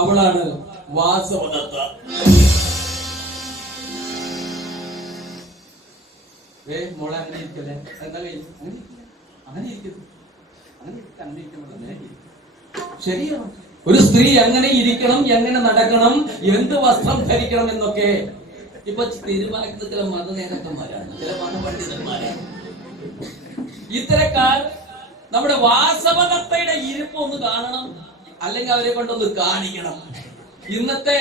അവളാണ് വാസവദത്ത. മോളെ അങ്ങനെ ഇരിക്കല്ലേ, എന്താ അങ്ങനെ ഇരിക്കുന്നു, ശരിയാണ്. ഒരു സ്ത്രീ എങ്ങനെ ഇരിക്കണം, എങ്ങനെ നടക്കണം, എന്ത് വസ്ത്രം ധരിക്കണം എന്നൊക്കെ ഇപ്പൊ തീരുമാനിക്കുന്ന ചില മതനേതാക്കന്മാരാണ്, ചില മതപണ്ഡിതന്മാരാണ്. ഇത്തരക്കാർ നമ്മുടെ വാസവദത്തയുടെ ഇരിപ്പ് ഒന്ന് കാണണം, അല്ലെങ്കിൽ അവരെ കൊണ്ടൊന്ന് കാണിക്കണം. ഇന്നത്തെ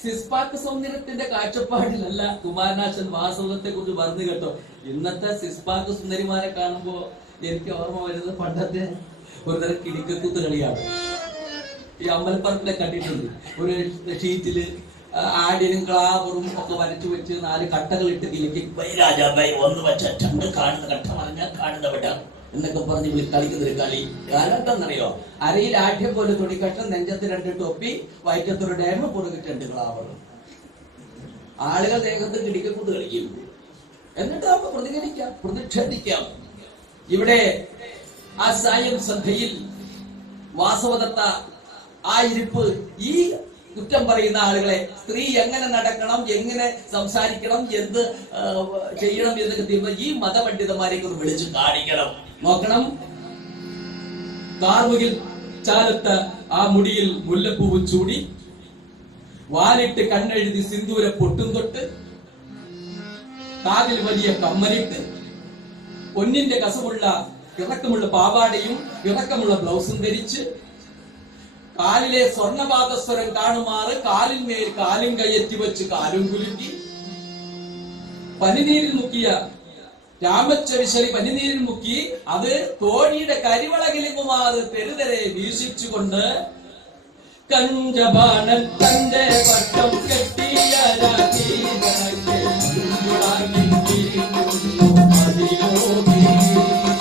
സിസ്പാക്ക് സൗന്ദര്യത്തിന്റെ കാഴ്ചപ്പാടിലല്ല കുമാരനാശൻ വാസവദത്തെ കുറിച്ച് പറഞ്ഞു കേട്ടോ. ഇന്നത്തെ സിസ്പാക്ക് സുന്ദരിമാരെ കാണുമ്പോ എനിക്ക് ഓർമ്മ വരുന്നത് പണ്ടത്തെ ഒരു തരം കിടിക്കക്കുത്ത് കളിയാണ്. ഈ അമ്പലപ്പറമ്പിലെ കണ്ടിട്ടുണ്ട്, ഒരു ഷീറ്റില് ആടിനും ക്ലാവറും ഒക്കെ വരച്ചു വെച്ച് 4 കട്ടകൾ ഇട്ട് കിളിക്ക് രാജാബായി ഒന്ന് വെച്ച ചണ്ട് കാണുന്ന കട്ട പറഞ്ഞാൽ കാണുന്ന വിട്ട എന്നൊക്കെ പറഞ്ഞ് കളിക്കുന്നൊരു കളി. കാലത്തെന്നറിയോ, അരയിൽ ആഠ്യം പോലെ തുണിക്കട്ടം, നെഞ്ചത്ത് 2 ടൊപ്പി, വയറ്റത്തൊരു ഡേമ, പുറകിട്ട് 2 ക്ലാവറും. ആളുകൾ ദേഹത്ത് കിടിക്കക്കുത്ത് കളിക്കും. എന്നിട്ട് നമുക്ക് പ്രതികരിക്കാം, പ്രതിഷേധിക്കാം. ഇവിടെ ആ സായം സന്ധ്യയിൽ വാസവദത്ത ആ ഇരിപ്പ്, ഈ കുറ്റം പറയുന്ന ആളുകളെ, സ്ത്രീ എങ്ങനെ നടക്കണം, എങ്ങനെ സംസാരിക്കണം, എന്ത് ചെയ്യണം എന്നൊക്കെ തീരുമാനം ഈ മതപണ്ഡിതന്മാരെ ഒന്ന് വിളിച്ചു കാണിക്കണം. നോക്കണം, കാർമുകിൽ ചാലത്ത ആ മുടിയിൽ മുല്ലപ്പൂവ് ചൂടി, വാലിട്ട് കണ്ണെഴുതി സിന്ദൂര പൊട്ടും തൊട്ട്, കാതിൽ വലിയ കമ്മലിട്ട്, പൊന്നിന്റെ കസവുള്ള ഇറക്കമുള്ള പാവാടയും ഇറക്കമുള്ള ബ്ലൗസും ധരിച്ച്, കാലിലെ സ്വർണപാദസ്വരം കാണുമാറ് കാലിന്മേൽ കാലും കയറ്റി വെച്ച് കാലും കുലുക്കി, പനിനീരിൽ മുക്കിയ രാമച്ചവിശലി പനിനീരിൽ മുക്കി അത് തോണിയുടെ കരിവള കിലുങ്ങുമാറ് തെരുതെരെ വീക്ഷിച്ചുകൊണ്ട്, കഞ്ചബാണൻ തന്റെ പട്ടം